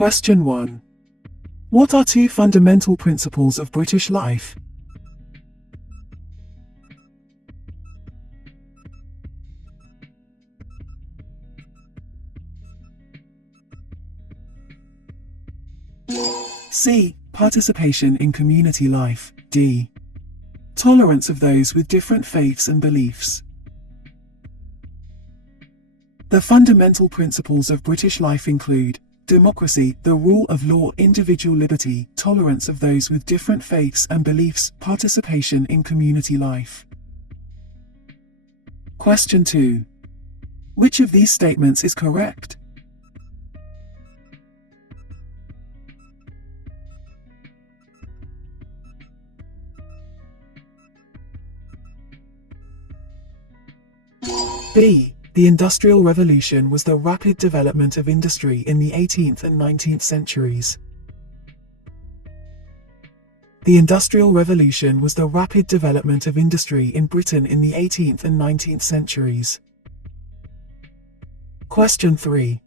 Question 1. What are two fundamental principles of British life? C. Participation in community life. D. Tolerance of those with different faiths and beliefs. The fundamental principles of British life include democracy, the rule of law, individual liberty, tolerance of those with different faiths and beliefs, participation in community life. Question 2. Which of these statements is correct? B. The Industrial Revolution was the rapid development of industry in the 18th and 19th centuries. The Industrial Revolution was the rapid development of industry in Britain in the 18th and 19th centuries. Question 3.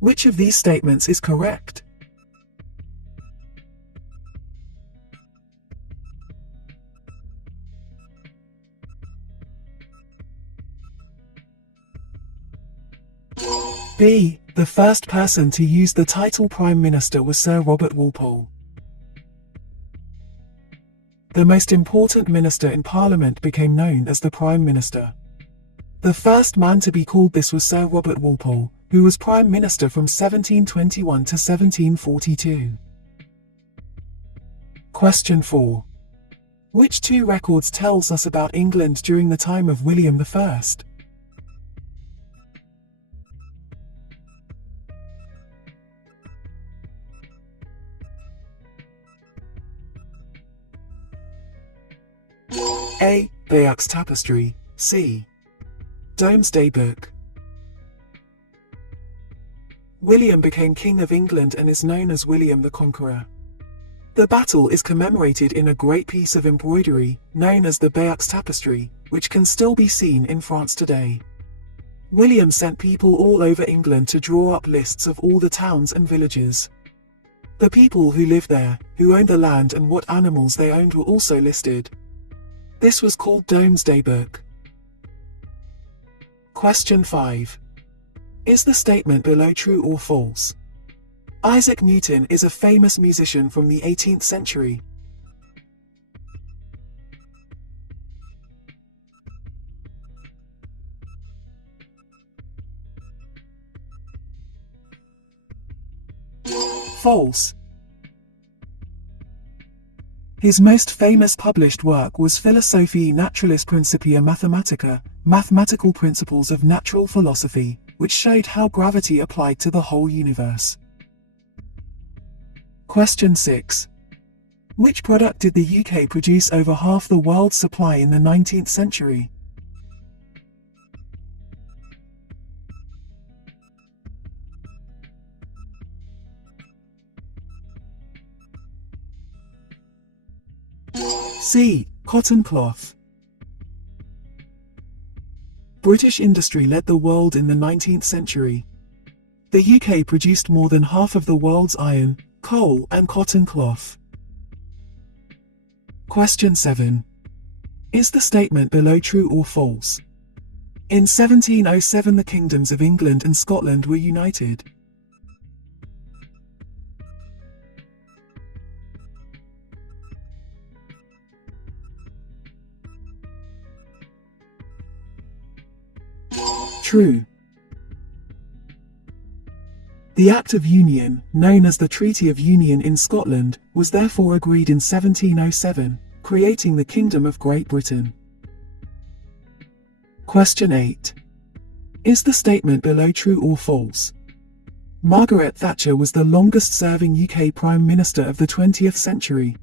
Which of these statements is correct? B. The first person to use the title Prime Minister was Sir Robert Walpole. The most important minister in Parliament became known as the Prime Minister. The first man to be called this was Sir Robert Walpole, who was Prime Minister from 1721 to 1742. Question 4. Which two records tells us about England during the time of William I? A. Bayeux Tapestry. C. Domesday Book. William became King of England and is known as William the Conqueror. The battle is commemorated in a great piece of embroidery, known as the Bayeux Tapestry, which can still be seen in France today. William sent people all over England to draw up lists of all the towns and villages. The people who lived there, who owned the land and what animals they owned were also listed. This was called Domesday Book. Question 5. Is the statement below true or false? Isaac Newton is a famous musician from the 18th century. False. His most famous published work was Philosophiae Naturalis Principia Mathematica, Mathematical Principles of Natural Philosophy, which showed how gravity applied to the whole universe. Question 6. Which product did the UK produce over half the world's supply in the 19th century? C. Cotton cloth. British industry led the world in the 19th century. The UK produced more than half of the world's iron, coal, and cotton cloth. Question 7. Is the statement below true or false? In 1707 the kingdoms of England and Scotland were united. True. The Act of Union, known as the Treaty of Union in Scotland, was therefore agreed in 1707, creating the Kingdom of Great Britain. Question 8. Is the statement below true or false? Margaret Thatcher was the longest-serving UK Prime Minister of the 20th century.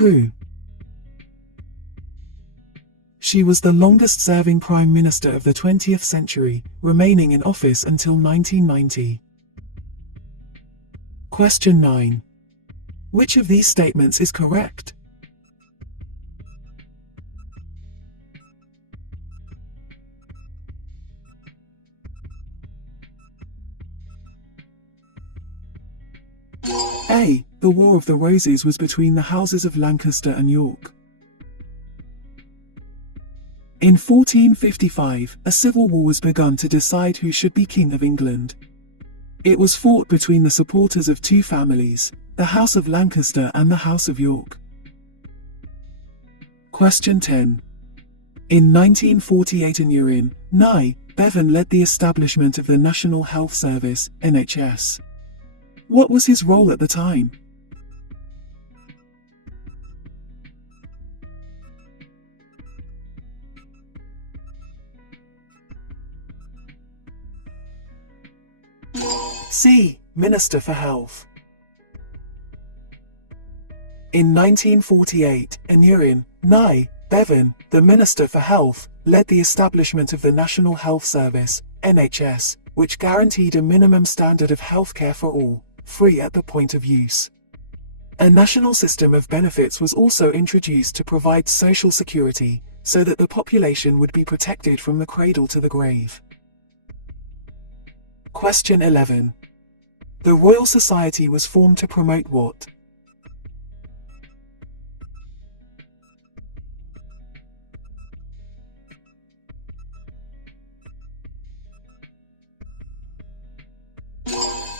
True. She was the longest-serving Prime Minister of the 20th century, remaining in office until 1990. Question 9. Which of these statements is correct? A. The War of the Roses was between the houses of Lancaster and York. In 1455, a civil war was begun to decide who should be King of England. It was fought between the supporters of two families, the House of Lancaster and the House of York. Question 10. In 1948 Aneurin, nigh Bevan led the establishment of the National Health Service, NHS. What was his role at the time? C. Minister for Health. In 1948, Aneurin, nigh Bevan, the Minister for Health, led the establishment of the National Health Service, NHS, which guaranteed a minimum standard of healthcare for all, free at the point of use. A national system of benefits was also introduced to provide social security, so that the population would be protected from the cradle to the grave. Question 11. The Royal Society was formed to promote what?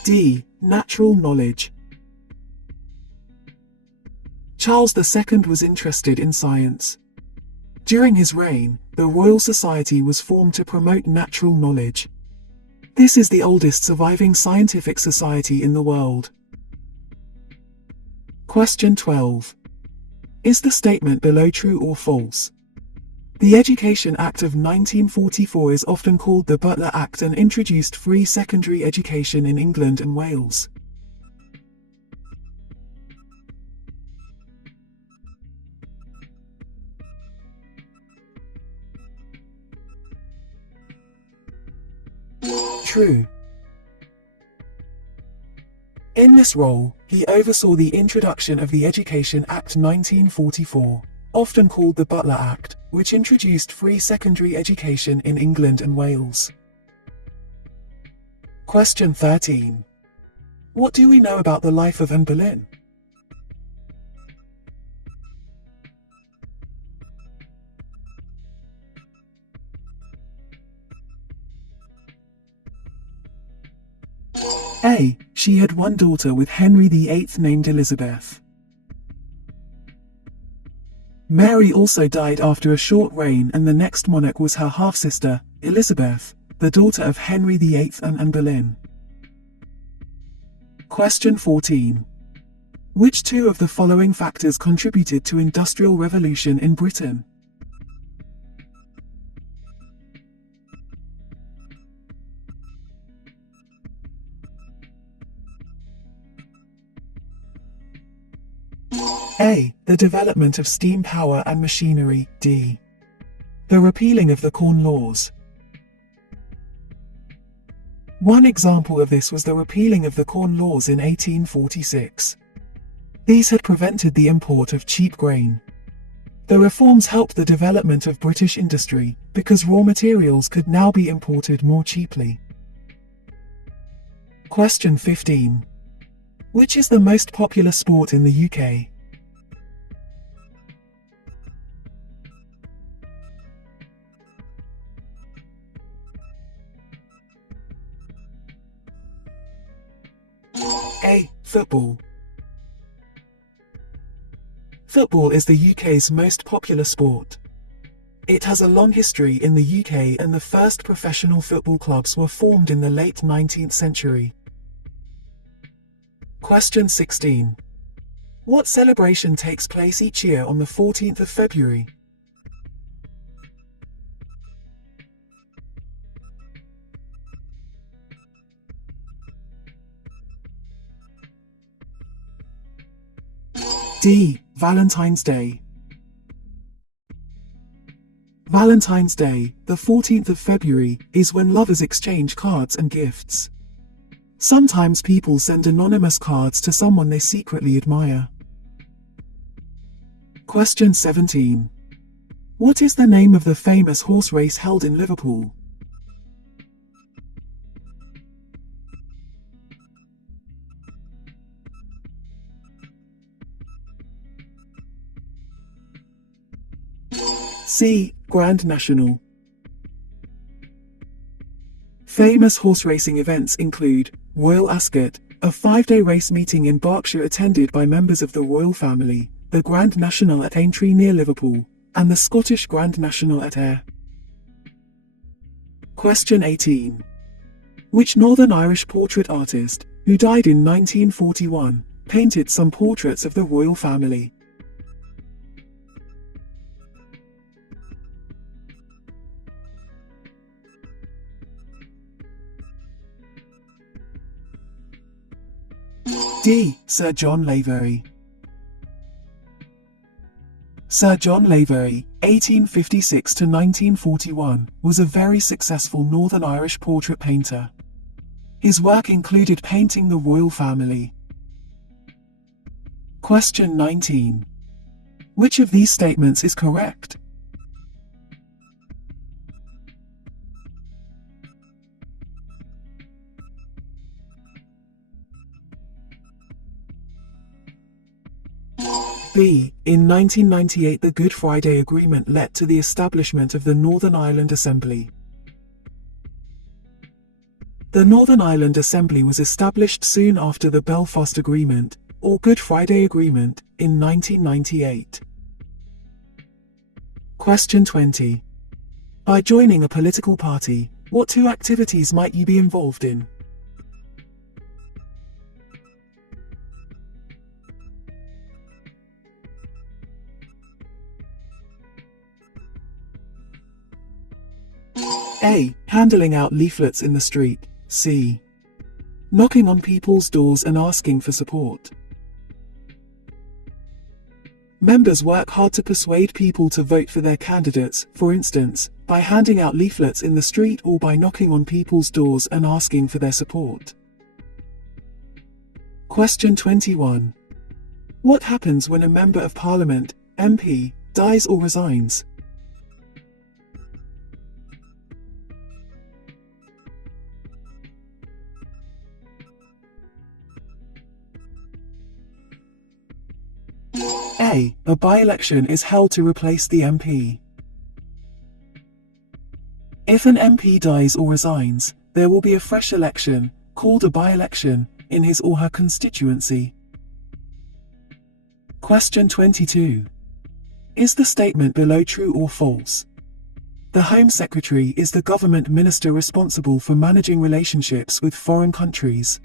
D. Natural knowledge. Charles II was interested in science. During his reign, the Royal Society was formed to promote natural knowledge. This is the oldest surviving scientific society in the world. Question 12. Is the statement below true or false? The Education Act of 1944 is often called the Butler Act and introduced free secondary education in England and Wales. True. In this role, he oversaw the introduction of the Education Act 1944, often called the Butler Act, which introduced free secondary education in England and Wales. Question 13. What do we know about the life of Anne Boleyn? A. She had one daughter with Henry VIII named Elizabeth. Mary also died after a short reign, and the next monarch was her half-sister, Elizabeth, the daughter of Henry VIII and Anne Boleyn. Question 14. Which two of the following factors contributed to industrial revolution in Britain? A. The development of steam power and machinery. D. The repealing of the Corn Laws. One example of this was the repealing of the Corn Laws in 1846. These had prevented the import of cheap grain. The reforms helped the development of British industry, because raw materials could now be imported more cheaply. Question 15. Which is the most popular sport in the UK? A. Football. Football is the UK's most popular sport. It has a long history in the UK, and the first professional football clubs were formed in the late 19th century. Question 16. What celebration takes place each year on the 14th of February? D. Valentine's Day. Valentine's Day, the 14th of February, is when lovers exchange cards and gifts. Sometimes people send anonymous cards to someone they secretly admire. Question 17. What is the name of the famous horse race held in Liverpool? C. Grand National. Famous horse racing events include Royal Ascot, a 5-day race meeting in Berkshire attended by members of the royal family, the Grand National at Aintree near Liverpool, and the Scottish Grand National at Ayr. Question 18. Which Northern Irish portrait artist, who died in 1941, painted some portraits of the royal family? D. Sir John Lavery. Sir John Lavery, 1856 to 1941, was a very successful Northern Irish portrait painter. His work included painting the royal family. Question 19. Which of these statements is correct? B. In 1998 the Good Friday Agreement led to the establishment of the Northern Ireland Assembly. The Northern Ireland Assembly was established soon after the Belfast Agreement, or Good Friday Agreement, in 1998. Question 20. By joining a political party, what 2 activities might you be involved in? A. Handing out leaflets in the street. C. Knocking on people's doors and asking for support. Members work hard to persuade people to vote for their candidates, for instance, by handing out leaflets in the street or by knocking on people's doors and asking for their support. Question 21. What happens when a Member of Parliament, MP, dies or resigns? A. A by-election is held to replace the MP. If an MP dies or resigns, there will be a fresh election, called a by-election, in his or her constituency. Question 22. Is the statement below true or false? The Home Secretary is the government minister responsible for managing relationships with foreign countries.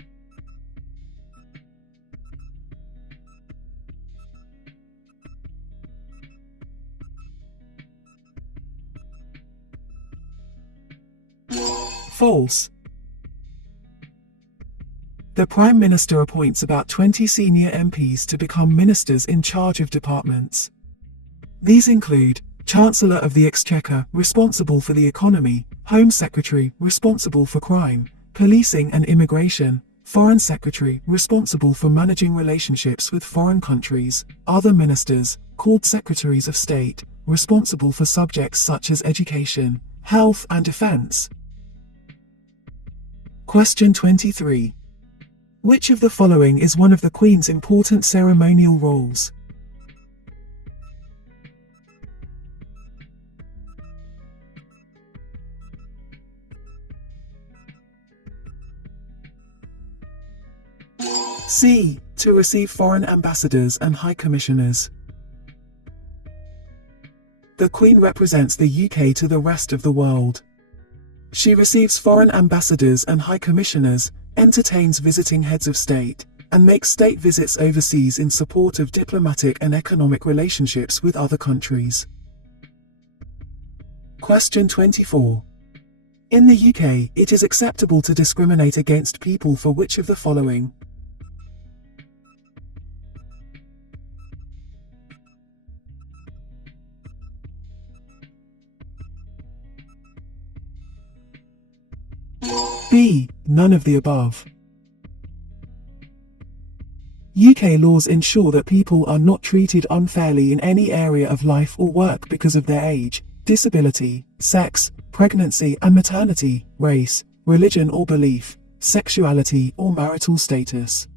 False. The Prime Minister appoints about 20 senior MPs to become ministers in charge of departments. These include Chancellor of the Exchequer, responsible for the economy, Home Secretary, responsible for crime, policing and immigration, Foreign Secretary, responsible for managing relationships with foreign countries, other ministers, called Secretaries of State, responsible for subjects such as education, health and defense. Question 23. Which of the following is one of the Queen's important ceremonial roles? C. To receive foreign ambassadors and high commissioners. The Queen represents the UK to the rest of the world. She receives foreign ambassadors and high commissioners, entertains visiting heads of state, and makes state visits overseas in support of diplomatic and economic relationships with other countries. Question 24. In the UK, it is acceptable to discriminate against people for which of the following? B. None of the above. UK laws ensure that people are not treated unfairly in any area of life or work because of their age, disability, sex, pregnancy and maternity, race, religion or belief, sexuality or marital status.